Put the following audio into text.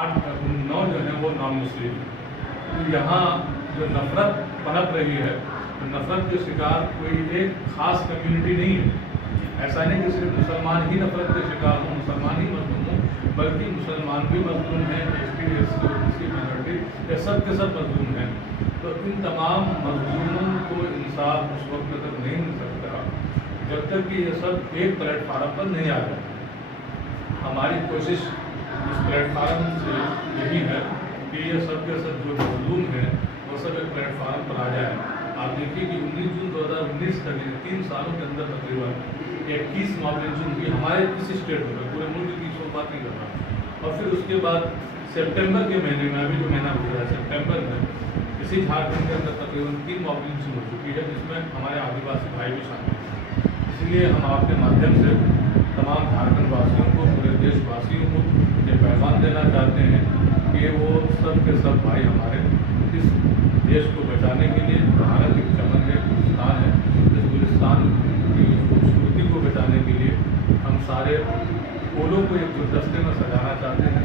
9 जो है वो नॉन मुस्लिम। तो यहाँ जो नफरत पनप रही है, तो नफरत के शिकार कोई एक खास कम्युनिटी नहीं है। ऐसा नहीं कि सिर्फ मुसलमान ही नफरत के शिकार हों, मुसलमान ही मजलूम हों, बल्कि मुसलमान भी मजलूम हैं, एसटी एससी ओबीसी माइनॉरिटी ये सब के सब मजलूम हैं। तो इन तमाम मजलूमों को इंसाफ उस वक्त तक नहीं मिल सकता जब तक कि ये सब एक प्लेटफार्म पर नहीं आ जाए। हमारी कोशिश इस प्लेटफार्म से यही है कि ये सब के सब जो मजलूम हैं वो सब एक प्लेटफार्म पर आ जाए। आप देखिए कि 19 जून 2019 तक 3 सालों के अंदर तकरीबन 21 मॉब लिंचिंग हुई हमारे इस स्टेट में, पूरे मुल्क की बात नहीं कर रहा। और फिर उसके बाद सितंबर के महीने में, अभी जो महीना गुजरा है सितंबर में, इसी झारखंड के अंदर तकरीबन 3 मॉब लिंचिंग हो चुकी है, जिसमें हमारे आदिवासी भाई भी शामिल हैं। इसलिए हम आपके माध्यम से तमाम झारखंड वासियों को, पूरे देशवासियों को ये पैगाम देना चाहते हैं कि वो सब के सब भाई हमारे इस देश को बचाने के लिए, भारत एक चमन है, गुलिस्तान है, इस गुलिस्तान की खूबसूरती को बचाने के लिए हम सारे फूलों को एक गुलदस्ते में सजाना चाहते हैं।